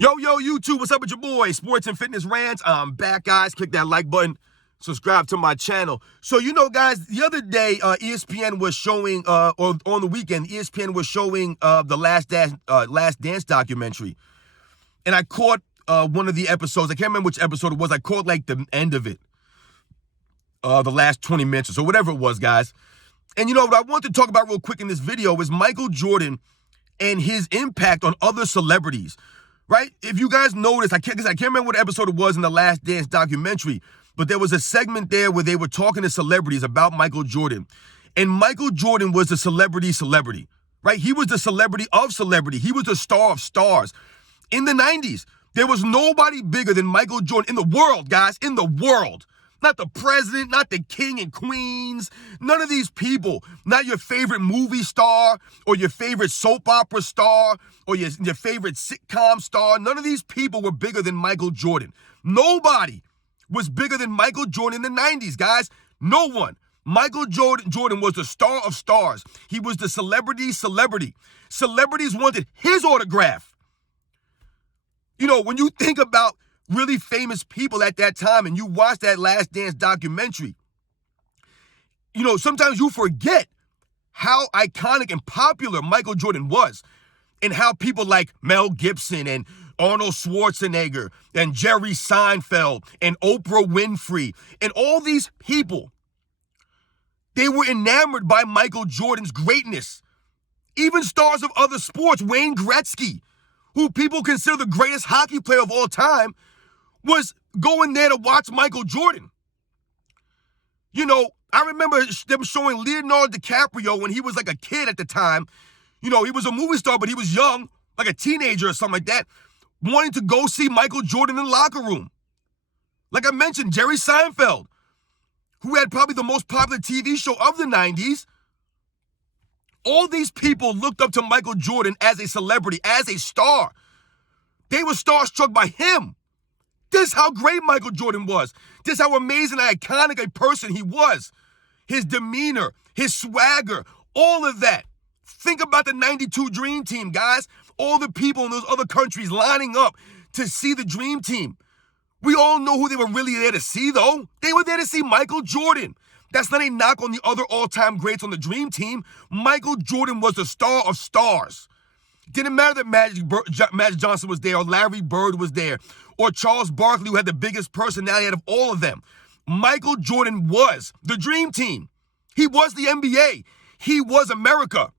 Yo, YouTube, what's up with your boy? Sports and Fitness Rants. I'm back, guys. Click that like button. Subscribe to my channel. So, guys, the other day, ESPN was showing, or on the weekend, ESPN was showing the Last Dance documentary. And I caught one of the episodes. I can't remember which episode it was. I caught, like, the end of it. The last 20 minutes or so, whatever it was, guys. And, what I want to talk about real quick in this video is Michael Jordan and his impact on other celebrities. Right? If you guys noticed, I can't remember what episode it was in the Last Dance documentary, but there was a segment there where they were talking to celebrities about Michael Jordan. And Michael Jordan was the celebrity, right? He was the celebrity of celebrity. He was the star of stars. In the 90s, there was nobody bigger than Michael Jordan in the world, guys, in the world. Not the president, not the king and queens, none of these people. Not your favorite movie star or your favorite soap opera star or your favorite sitcom star. None of these people were bigger than Michael Jordan. Nobody was bigger than Michael Jordan in the 90s, guys. No one. Michael Jordan was the star of stars. He was the celebrity. Celebrities wanted his autograph. When you think about really famous people at that time and you watch that Last Dance documentary, sometimes you forget how iconic and popular Michael Jordan was and how people like Mel Gibson and Arnold Schwarzenegger and Jerry Seinfeld and Oprah Winfrey and all these people, they were enamored by Michael Jordan's greatness. Even stars of other sports, Wayne Gretzky, who people consider the greatest hockey player of all time, was going there to watch Michael Jordan. I remember them showing Leonardo DiCaprio when he was like a kid at the time. He was a movie star, but he was young, like a teenager or something like that, wanting to go see Michael Jordan in the locker room. Like I mentioned, Jerry Seinfeld, who had probably the most popular TV show of the 90s. All these people looked up to Michael Jordan as a celebrity, as a star. They were starstruck by him. This is how great Michael Jordan was. This is how amazing and iconic a person he was. His demeanor, his swagger, all of that. Think about the 92 Dream Team, guys. All the people in those other countries lining up to see the Dream Team. We all know who they were really there to see, though. They were there to see Michael Jordan. That's not a knock on the other all-time greats on the Dream Team. Michael Jordan was the star of stars. Didn't matter that Magic Johnson was there or Larry Bird was there or Charles Barkley, who had the biggest personality out of all of them. Michael Jordan was the Dream Team. He was the NBA. He was America.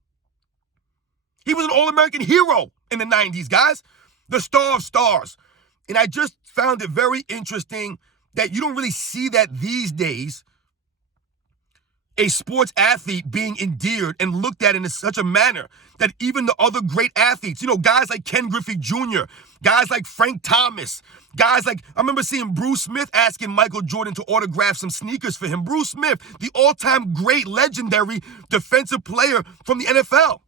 He was an all-American hero in the 90s, guys. The star of stars. And I just found it very interesting that you don't really see that these days. A sports athlete being endeared and looked at in such a manner that even the other great athletes, guys like Ken Griffey Jr., guys like Frank Thomas, guys like, I remember seeing Bruce Smith asking Michael Jordan to autograph some sneakers for him. Bruce Smith, the all-time great, legendary defensive player from the NFL.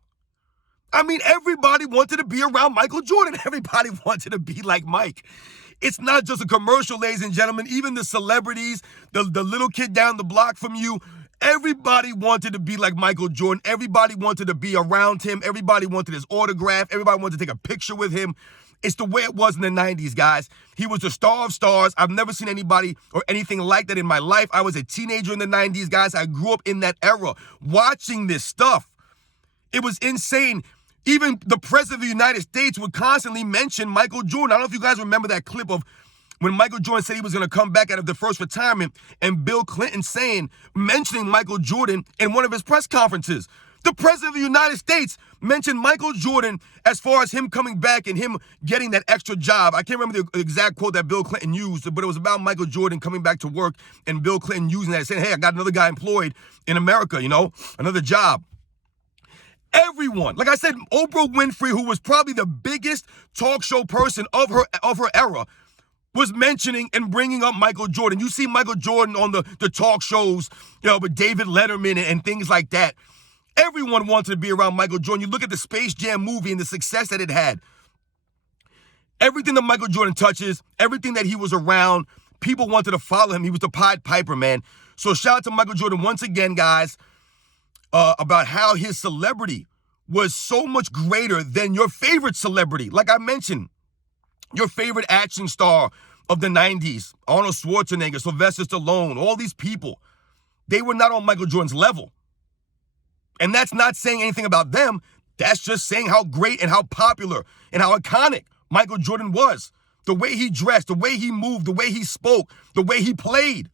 I mean, everybody wanted to be around Michael Jordan. Everybody wanted to be like Mike. It's not just a commercial, ladies and gentlemen. Even the celebrities, the little kid down the block from you, everybody wanted to be like Michael Jordan. Everybody wanted to be around him. Everybody wanted his autograph. Everybody wanted to take a picture with him. It's the way it was in the 90s, guys. He was the star of stars. I've never seen anybody or anything like that in my life. I was a teenager in the 90s, guys. I grew up in that era watching this stuff. It was insane. Even the president of the United States would constantly mention Michael Jordan. I don't know if you guys remember that clip of when Michael Jordan said he was going to come back out of the first retirement and Bill Clinton mentioning Michael Jordan in one of his press conferences. The president of the United States mentioned Michael Jordan as far as him coming back and him getting that extra job. I can't remember the exact quote that Bill Clinton used, but it was about Michael Jordan coming back to work and Bill Clinton using that, saying, hey, I got another guy employed in America, another job. Everyone, like I said, Oprah Winfrey, who was probably the biggest talk show person of her era, was mentioning and bringing up Michael Jordan. You see Michael Jordan on the talk shows, with David Letterman and things like that. Everyone wanted to be around Michael Jordan. You look at the Space Jam movie and the success that it had. Everything that Michael Jordan touches, everything that he was around, people wanted to follow him. He was the Pied Piper, man. So shout out to Michael Jordan once again, guys, about how his celebrity was so much greater than your favorite celebrity. Like I mentioned, Your favorite action star of the 90s, Arnold Schwarzenegger, Sylvester Stallone, all these people, they were not on Michael Jordan's level. And that's not saying anything about them. That's just saying how great and how popular and how iconic Michael Jordan was. The way he dressed, the way he moved, the way he spoke, the way he played,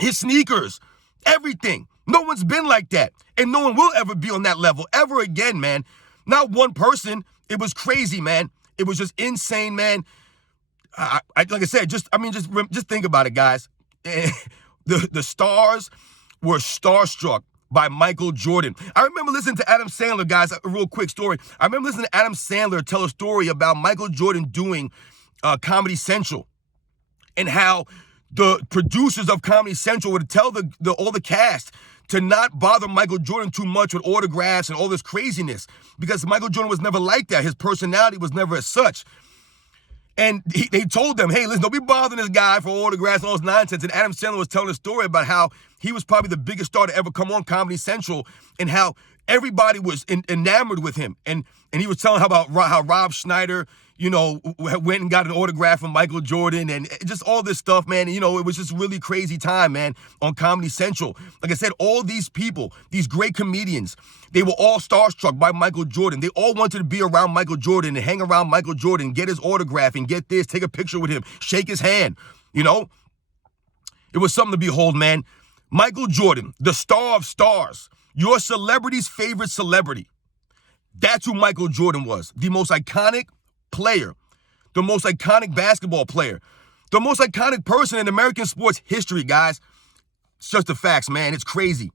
his sneakers, everything. No one's been like that. And no one will ever be on that level ever again, man. Not one person. It was crazy, man. It was just insane, man. Like I said, just think about it, guys. The stars were starstruck by Michael Jordan. I remember listening to Adam Sandler, guys, a real quick story. I remember listening to Adam Sandler tell a story about Michael Jordan doing Comedy Central and how the producers of Comedy Central would tell all the cast to not bother Michael Jordan too much with autographs and all this craziness because Michael Jordan was never like that. His personality was never as such. And they told them, hey, listen, don't be bothering this guy for autographs and all this nonsense. And Adam Sandler was telling a story about how he was probably the biggest star to ever come on Comedy Central and how everybody was enamored with him. And he was telling how Rob Schneider, went and got an autograph from Michael Jordan and just all this stuff, man. It was just really crazy time, man, on Comedy Central. Like I said, all these people, these great comedians, they were all starstruck by Michael Jordan. They all wanted to be around Michael Jordan and hang around Michael Jordan, get his autograph and get this, take a picture with him, shake his hand, It was something to behold, man. Michael Jordan, the star of stars, your celebrity's favorite celebrity. That's who Michael Jordan was. The most iconic player, the most iconic basketball player, the most iconic person in American sports history, guys. It's just the facts, man. It's crazy.